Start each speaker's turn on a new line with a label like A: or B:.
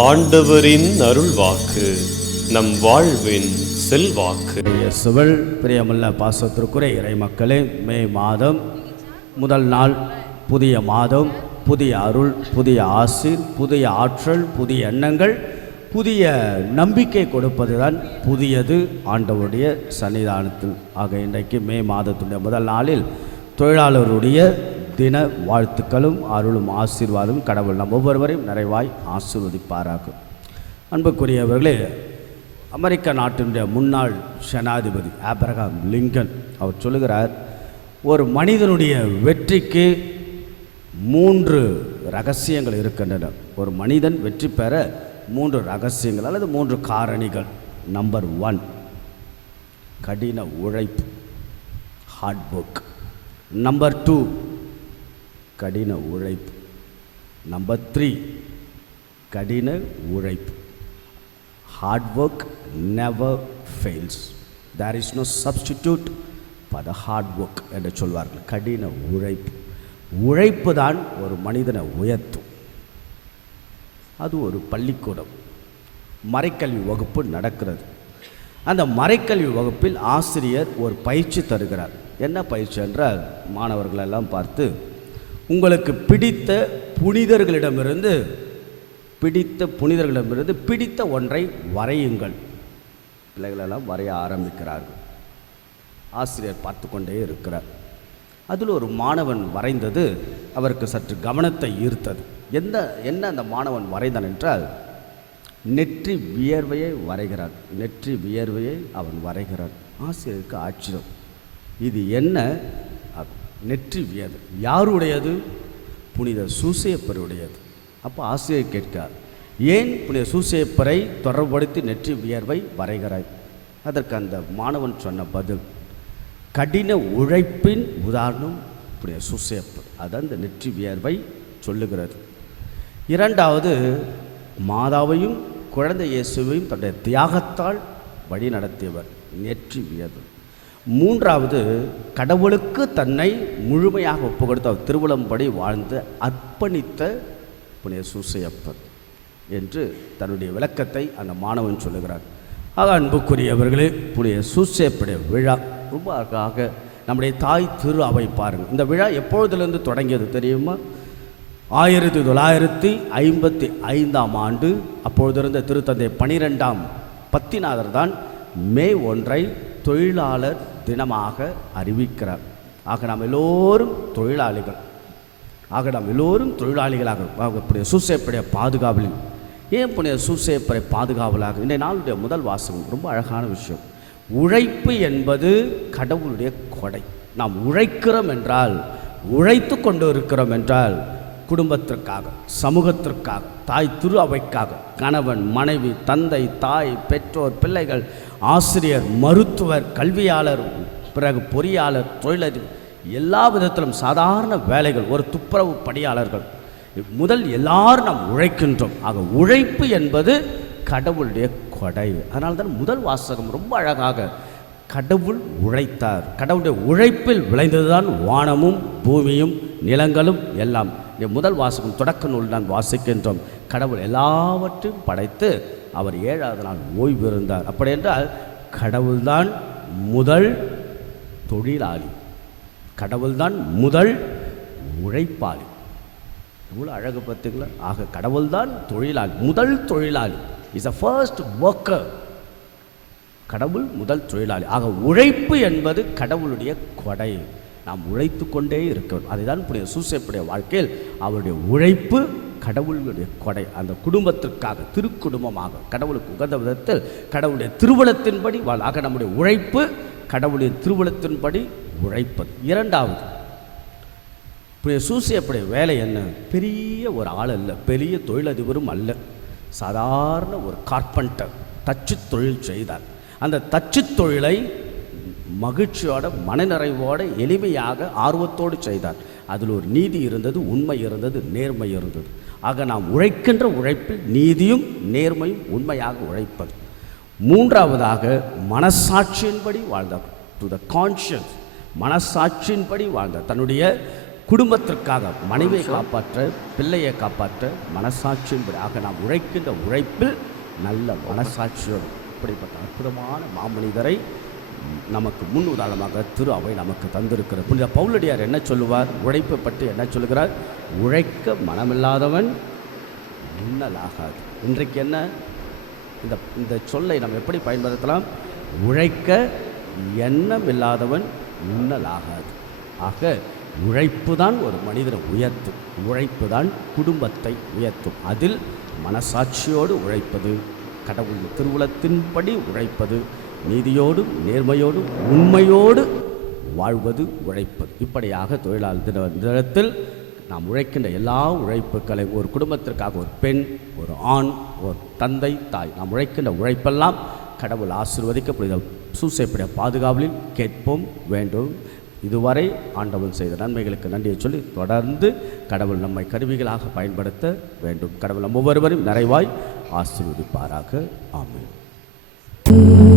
A: ஆண்டவரின் அருள் வாக்கு நம் வாழ்வின் செல்வாக்கு.
B: சுவல் பிரியமுள்ள பாசத்திற்குரிய இறை மக்களே மே மாதம் முதல் நாள் புதிய மாதம் புதிய அருள் புதிய ஆசி புதிய ஆற்றல் புதிய எண்ணங்கள் புதிய நம்பிக்கை கொடுப்பது தான் புதியது ஆண்டவருடைய சன்னிதானத்தில். ஆக இன்றைக்கு மே மாதத்துடைய முதல் நாளில் தொழிலாளருடைய தின வாழ்த்துக்களும் அருளும் ஆசீர்வாதம் கடவுள் நம் ஒவ்வொருவரையும் நிறைவாய் ஆசீர்வதிப்பாராகும் அன்புக்குரியவர்களே அமெரிக்க நாட்டினுடைய முன்னாள் ஜனாதிபதி ஆப்ரஹாம் லிங்கன் அவர் சொல்லுகிறார் ஒரு மனிதனுடைய வெற்றிக்கு மூன்று ரகசியங்கள் இருக்கின்றன. ஒரு மனிதன் வெற்றி பெற மூன்று ரகசியங்கள் அல்லது மூன்று காரணிகள். நம்பர் ஒன் கடின உழைப்பு. ஹார்ட் ஒர்க் நம்பர் டூ கடின உழைப்பு. நம்பர் த்ரீ கடின உழைப்பு. Hard work never fails there is no substitute for the hard work என்று சொல்வார்கள். கடின உழைப்பு. உழைப்பு தான் ஒரு மனிதனை உயர்த்தும். அது ஒரு பள்ளிக்கூடம். மறைக்கல்வி வகுப்பு நடக்கிறது. அந்த மறைக்கல்வி வகுப்பில் ஆசிரியர் ஒரு பயிற்சி தருகிறார். என்ன பயிற்சி என்றால் மாணவர்களெல்லாம் பார்த்து உங்களுக்கு பிடித்த புனிதர்களிடமிருந்து பிடித்த புனிதர்களிடமிருந்து பிடித்த ஒன்றை வரையுங்கள். பிள்ளைகளெல்லாம் வரைய ஆரம்பிக்கிறார்கள். ஆசிரியர் பார்த்து கொண்டே இருக்கிறார். அதில் ஒரு மாணவன் வரைந்தது அவருக்கு சற்று கவனத்தை ஈர்த்தது. எந்த என்ன அந்த மாணவன் வரைந்தான் என்றால் நெற்றி வியர்வையை வரைகிறான் நெற்றி வியர்வையை அவன் வரைகிறான் ஆசிரியருக்கு ஆச்சரியம். இது என்ன? நெற்றி வியது. யாருடையது? புனித சூசையப்பருடையது அப்போ ஆசிரியர் கேட்கிறார் ஏன் புனித சூசையப்பரை தொடர்புபடுத்தி நெற்றி வியர்வை வரைகிறாய்? அதற்கு அந்த மாணவன் சொன்ன பதில் கடின உழைப்பின் உதாரணம் புனித சூசையப்பர் அதான் இந்த நெற்றி வியர்வை சொல்லுகிறது. இரண்டாவது மாதாவையும் குழந்தை இயேசுவையும் தன்னுடைய தியாகத்தால் வழி நடத்தியவர் நெற்றி வியர்வை. மூன்றாவது கடவுளுக்கு தன்னை முழுமையாக ஒப்பு கொடுத்து அவர் திருவிழம்படி வாழ்ந்து அர்ப்பணித்த புனித சூசையப்பர் என்று தன்னுடைய விளக்கத்தை அந்த மாணவன் சொல்லுகிறார். ஆக அன்புக்குரியவர்களே புனித சூசையப்படைய விழா ரொம்ப அழகாக நம்முடைய தாய் திரு அவை பாருங்கள் இந்த விழா எப்பொழுதுலேருந்து தொடங்கியது தெரியுமா? ஆயிரத்தி தொள்ளாயிரத்தி ஐம்பத்தி ஐந்தாம் ஆண்டு அப்பொழுது இருந்த திருத்தந்தை பனிரெண்டாம் பத்திநாதர் தான் மே ஒன்றை தொழிலாளர் தினமாக அறிவிக்கிறார். ஆக நாம் எல்லோரும் தொழிலாளிகள். ஆக நாம் எல்லோரும் தொழிலாளிகளாக ஆக புனித சூசைப்படைய பாதுகாவலில். ஏன் புனித சூசேப்பரை பாதுகாவலாக? இன்றைய நாளுடைய முதல் வாசகம் ரொம்ப அழகான விஷயம். உழைப்பு என்பது கடவுளுடைய கொடை. நாம் உழைக்கிறோம் என்றால் உழைத்து கொண்டு இருக்கிறோம் என்றால் குடும்பத்திற்காக சமூகத்திற்காக தாய் திரு அவைக்காக கணவன் மனைவி தந்தை தாய் பெற்றோர் பிள்ளைகள் ஆசிரியர் மருத்துவர் கல்வியாளர் பிறகு பொறியாளர் தொழிலதிபர் எல்லா விதத்திலும் சாதாரண வேலைகள் ஒரு துப்புரவு பணியாளர்கள். முதல் எல்லாரும் நாம் உழைக்கின்றோம். ஆக உழைப்பு என்பது கடவுளுடைய கொடை. அதனால தான் முதல் வாசகம் ரொம்ப அழகாக கடவுள் உழைத்தார். கடவுளுடைய உழைப்பில் விளைந்ததுதான் வானமும் பூமியும். நிலங்களும் எல்லாம். முதல் வாசகம் தொடக்க நூல் நான் வாசிக்கின்றோம். கடவுள் எல்லாவற்றையும் படைத்து அவர் ஏழாவது நாள் ஓய்வு இருந்தார். அப்படி என்றால் கடவுள்தான் முதல் தொழிலாளி. கடவுள்தான் முதல் உழைப்பாளி. எவ்வளோ அழகு பார்த்தீங்களா? ஆக கடவுள்தான் தொழிலாளி. முதல் தொழிலாளி. இஸ் அ ஃபர்ஸ்ட் ஒர்க்கர் கடவுள் முதல் தொழிலாளி. ஆக உழைப்பு என்பது கடவுளுடைய கொடை. நாம் உழைத்து கொண்டே இருக்கணும். அதுதான் புனித சூசைப்புடைய வாழ்க்கையில் அவருடைய உழைப்பு கடவுளுடைய கொடை. அந்த குடும்பத்திற்காக திருக்குடும்பமாக கடவுளுக்கு உகந்த விதத்தில் கடவுளுடைய திருவளத்தின்படி வாழாக ஆக நம்முடைய உழைப்பு கடவுளுடைய திருவளத்தின்படி உழைப்பது. இரண்டாவது புனித சூசையப்புடைய வேலை என்ன? பெரிய ஒரு ஆள் அல்ல பெரிய தொழிலதிபரும் அல்ல. சாதாரண ஒரு கார்பெண்டர் தச்சு தொழில் செய்தார். அந்த தச்சு தொழிலை மகிழ்ச்சியோட மனநிறைவோட எளிமையாக ஆர்வத்தோடு செய்தார். அதில் ஒரு நீதி இருந்தது உண்மை இருந்தது நேர்மை இருந்தது. ஆக நாம் உழைக்கின்ற உழைப்பில் நீதியும் நேர்மையும் உண்மையாக உழைப்பது. மூன்றாவதாக மனசாட்சியின்படி வாழ்ந்தார். டு த கான்ஷியஸ் மனசாட்சியின்படி வாழ்ந்தார். தன்னுடைய குடும்பத்திற்காக மனைவியை காப்பாற்ற பிள்ளையை காப்பாற்ற மனசாட்சியின்படியாக நாம் உழைக்கின்ற உழைப்பில் நல்ல மனசாட்சியோடு இப்படிப்பட்ட அற்புதமான மாமனிதரை நமக்கு முன் உதாரணமாக திரு அவை நமக்கு தந்திருக்கிறது புனித பவுலடியார் என்ன சொல்லுவார்? உழைப்பை பற்றி என்ன சொல்லுகிறார்? உழைக்க மனமில்லாதவன் உண்ணலாகாது இன்றைக்கு என்ன? இந்த இந்த சொல்லை நாம் எப்படி பயன்படுத்தலாம்? உழைக்க எண்ணம் இல்லாதவன் உண்ணலாகாது ஆக உழைப்பு தான் ஒரு மனிதனை உயர்த்தும். உழைப்பு தான் குடும்பத்தை உயர்த்தும். அதில் மனசாட்சியோடு உழைப்பது கடவுள் திருவுளத்தின்படி உழைப்பது நீதியோடும் நேர்மையோடும் உண்மையோடு வாழ்வது உழைப்பது இப்படியாக தொழிலாளர் தின தினத்தில் நாம் உழைக்கின்ற எல்லா உழைப்புகளை ஒரு குடும்பத்திற்காக ஒரு பெண் ஒரு ஆண் ஒரு தந்தை தாய் நாம் உழைக்கின்ற உழைப்பெல்லாம் கடவுள் ஆசிர்வதிக்கப்படுகிற சூசைப்படைய பாதுகாவலில் கேட்போம் வேண்டும். இதுவரை ஆண்டவன் செய்த நன்மைகளுக்கு நன்றியை சொல்லி தொடர்ந்து கடவுள் நம்மை கருவிகளாக பயன்படுத்த வேண்டும். கடவுள் நம் ஒவ்வொருவரும் நிறைவாய் ஆசீர்வதிப்பாராக. ஆமென்.